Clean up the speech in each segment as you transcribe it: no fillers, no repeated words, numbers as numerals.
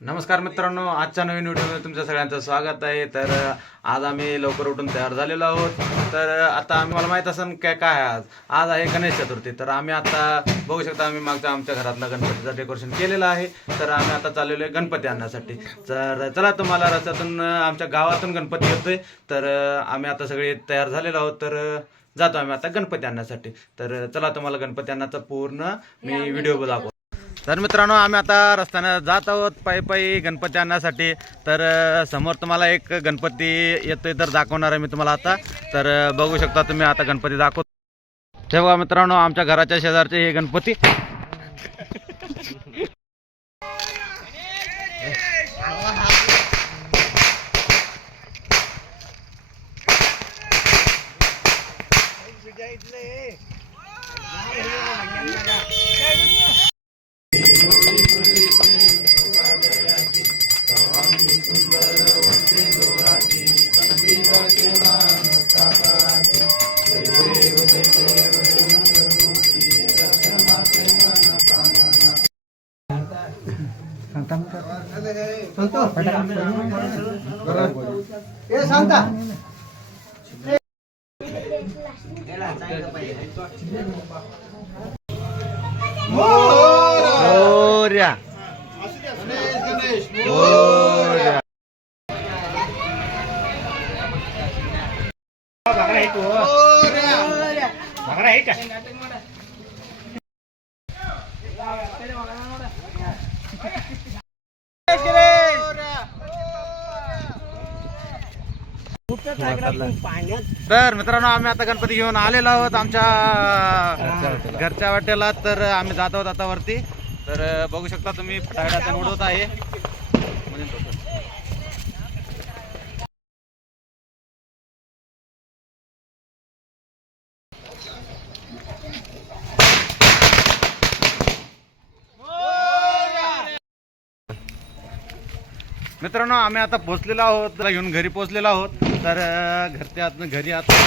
नमस्कार मित्रांनो, आजच्या नवीन व्हिडिओमध्ये तुमच्या सगळ्यांचं स्वागत आहे. तर आज आम्ही लवकर उठून तयार झालेलो आहोत. तर आता मला माहीत असेल काय काय आज आज आहे गणेश चतुर्थी. तर आम्ही आता बघू शकता, आम्ही मागच्या आमच्या घरातलं गणपतीचं डेकोरेशन केलेलं आहे. तर आम्ही आता चाललेलो आहे गणपती आणण्यासाठी. तर चला, तुम्हाला रस्त्यातून आमच्या गावातून गणपती येतोय. तर आम्ही आता सगळे तयार झालेलो आहोत. तर जातो आम्ही आता गणपती आणण्यासाठी. तर चला, तुम्हाला गणपती आणण्याचा पूर्ण मी व्हिडिओ दाखवतो. तर मित्रांनो, आम्ही आता रस्त्यानं जात आहोत पायी पायी गणपती आणण्यासाठी. तर समोर तुम्हाला एक गणपती येतोय, तर दाखवणार आहे मी तुम्हाला आता. तर बघू शकता तुम्ही आता गणपती दाखवतो. हे बघा मित्रांनो, आमच्या घराच्या शेजारचे हे गणपती. मोरया मोरया. तर मित्रांनो, आम्ही आता गणपती घेऊन आलेलो आहोत आमच्या घरच्या वाटेला. तर आम्ही जात आहोत आता वरती. तर बघू शकता तुम्ही, फटाकड्या उडवत आहे. मित्रांनो, आम्ही आता पोहोचलेलो आहोत, त्याला घेऊन घरी पोहोचलेलो आहोत. तर घरी आता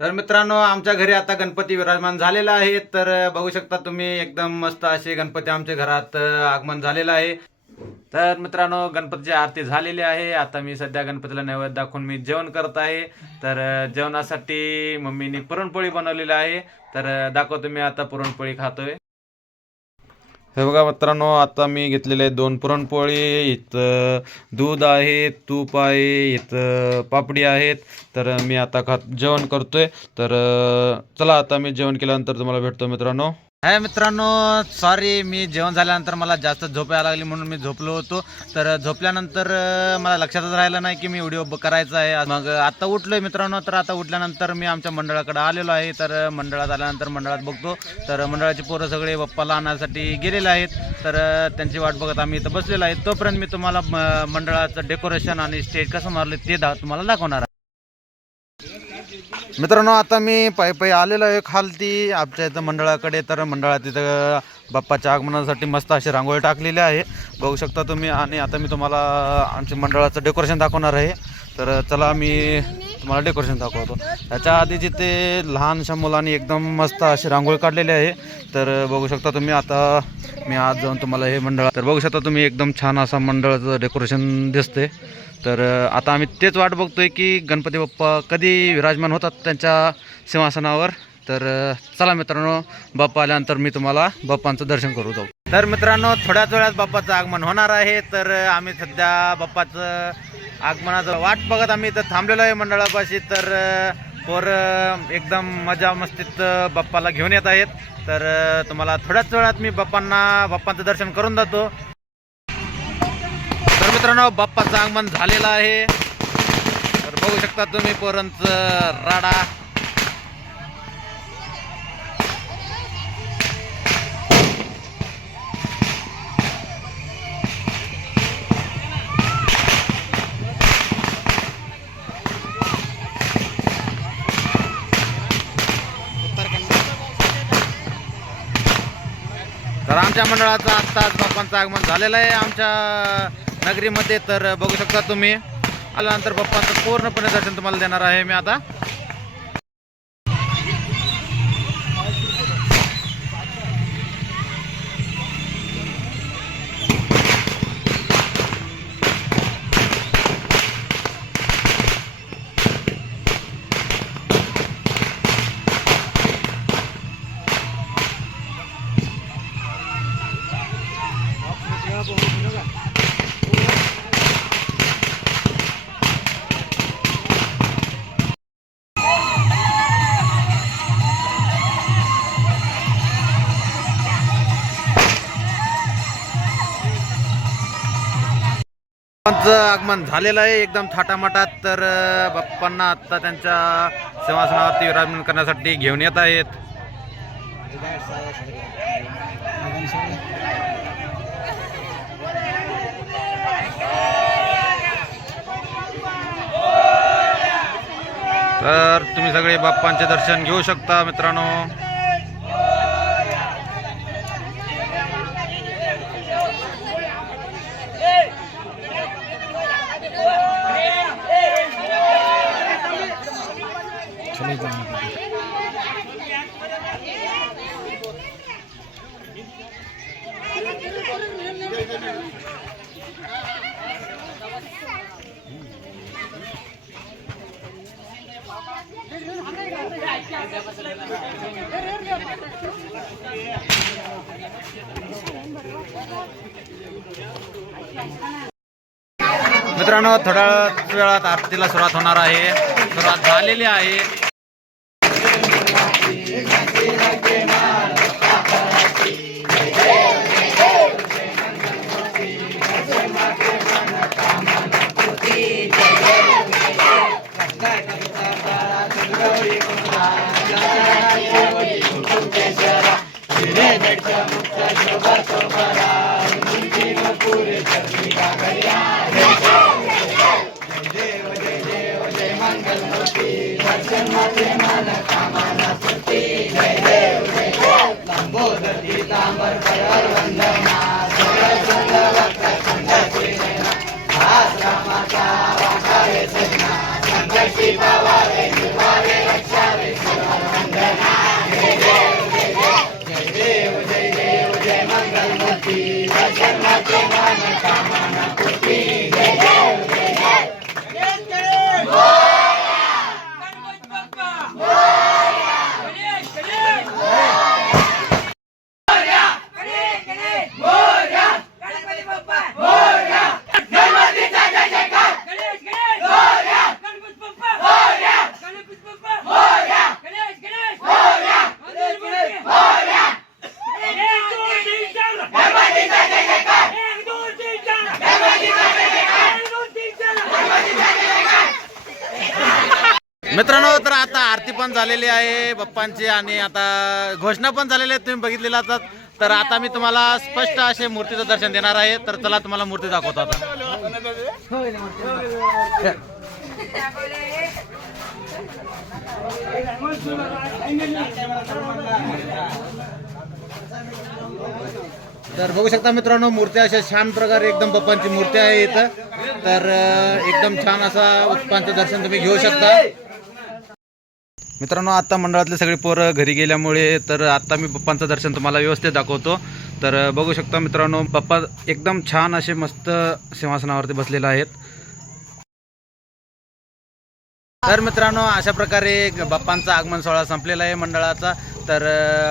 तर मित्रांनो, आमच्या घरी आता गणपती विराजमान झालेला आहे. तर बघू शकता तुम्ही, एकदम मस्त असे गणपती आमच्या घरात आगमन झालेलं आहे. तर मित्रांनो, गणपतीची आरती झालेली आहे. आता मी सध्या गणपतीला नैवेद्य दाखवून मी जेवण करत आहे. तर जेवणासाठी मम्मीने पुरणपोळी बनवलेली आहे. तर दाखवतो मी आता पुरणपोळी खातोय. हे बघा मित्रांनो, आता मी घेतलेले 2 पुरणपोळी. इथं दूध आहे, तूप आहे, इथं पापडी आहेत. तर मी आता जेवण करतोय. तर चला, आता मी जेवण केल्यानंतर तुम्हाला भेटतो मित्रांनो. हाय मित्रांनो, सॉरी, मी जेवण झाल्यानंतर मला जास्त झोप यायला लागली म्हणून मी झोपलो होतो. तर झोपल्यानंतर मला लक्षातच राहिलं नाही की मी व्हिडिओ करायचा आहे. मग आता उठलोय मित्रांनो. तर आता उठल्यानंतर मी आमच्या मंडळाकडे आलेलो आहे. तर मंडळात आल्यानंतर मंडळात बघतो, तर मंडळाची पोरं सगळे बाप्पाला आणण्यासाठी गेलेले आहेत. तर त्यांची वाट बघत आम्ही इथं बसलेलो आहे. तोपर्यंत मी तुम्हाला मंडळाचं डेकोरेशन आणि स्टेज कसं मारले ते तुम्हाला दाखवणार आहे. मित्रांनो, आता मी पायी पायी आलेलो आहे खालती आमच्या इथं मंडळाकडे. तर मंडळात इथं बाप्पाच्या आगमनासाठी मस्त अशी रांगोळी टाकलेली आहे, बघू शकता तुम्ही. आणि आता मी तुम्हाला आमच्या मंडळाचं डेकोरेशन दाखवणार आहे. तर चला, मी तुम्हाला डेकोरेशन दाखवतो. त्याच्या आधी जिथे लहानशा मुलांनी एकदम मस्त अशी रांगोळी काढलेली आहे. तर बघू शकता तुम्ही. आता मी आज जाऊन तुम्हाला हे मंडळ, तर बघू शकता तुम्ही, एकदम छान असा मंडळाचं डेकोरेशन दिसते. तर आता आम्ही तेच वाट बघतोय की गणपती बाप्पा कधी विराजमान होतात त्यांच्या सिंहासनावर. तर चला मित्रांनो, बाप्पा आल्यानंतर मी तुम्हाला बाप्पांचं दर्शन करू जाऊ. तर मित्रांनो थोड्याच वेळात बाप्पाचं आगमन होणार आहे. तर आम्ही सध्या बाप्पाचं आगमनाचं वाट बघत आम्ही इथं थांबलेलो आहे मंडळापाशी. तर पोरं एकदम मजा मस्तीत बाप्पाला घेऊन येत आहेत. तर तुम्हाला थोड्याच वेळात मी बाप्पांचं दर्शन करून जातो. तर मित्रांनो बाप्पाचं आगमन झालेलं आहे. तर बघू शकता तुम्ही पोरांचं राडा. तर आमच्या मंडळाचं आत्ताच बाप्पांचं आगमन झालेलं आहे आमच्या नगरीमध्ये. तर बघू शकता तुम्ही आल्यानंतर बाप्पांचं पूर्णपणे दर्शन तुम्हाला देणार आहे मी आता. बाप्पांचं आगमन झालेलं आहे एकदम थाटामाटात. तर बाप्पांना आत्ता त्यांच्या सिंहासनावरती विराजमान करण्यासाठी घेऊन येत आहेत. तर तुम्ही सगळे बाप्पांचे दर्शन घेऊ शकता मित्रांनो. मित्रांनो थोड्या वेळात आरतीला सुरुवात होणार आहे. सुरुवात झालेली आहे. मित्रांनो तर आता आरती पण झालेली आहे बाप्पांची आणि आता घोषणा पण झालेली आहे तुम्ही बघितलेला आहात. तर आता मी तुम्हाला स्पष्ट असे मूर्तीचं दर्शन देणार आहे. तर चला तुम्हाला मूर्ती दाखवतो आता. तर बघू शकता मित्रांनो मूर्ती अशा छान प्रकारे एकदम बाप्पांची मूर्ती आहे इथं. तर एकदम छान असा बाप्पांचं दर्शन तुम्ही घेऊ शकता. मित्रांनो आता मंडळातले सगळे पोरं घरी गेल्यामुळे तर आता मी बाप्पांचं दर्शन तुम्हाला व्यवस्थित दाखवतो. तर बघू शकता मित्रांनो बाप्पा एकदम छान असे मस्त सिंहासनावरती बसलेले आहेत. तर मित्रांनो अशा प्रकारे बाप्पांचा आगमन सोहळा संपलेला आहे मंडळाचा. तर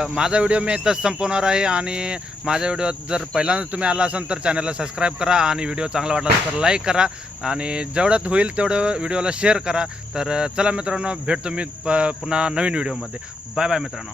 माझा व्हिडिओ मी इथंच संपवणार आहे आणि माझ्या व्हिडिओ जर पहिल्यांदा तुम्ही आला असाल तर चॅनलला सबस्क्राईब करा आणि व्हिडिओ चांगला वाटला तर लाईक करा आणि जेवढ्यात होईल तेवढं व्हिडिओला शेअर करा. तर चला मित्रांनो भेटतो मी पुन्हा नवीन व्हिडिओमध्ये. बाय बाय मित्रांनो.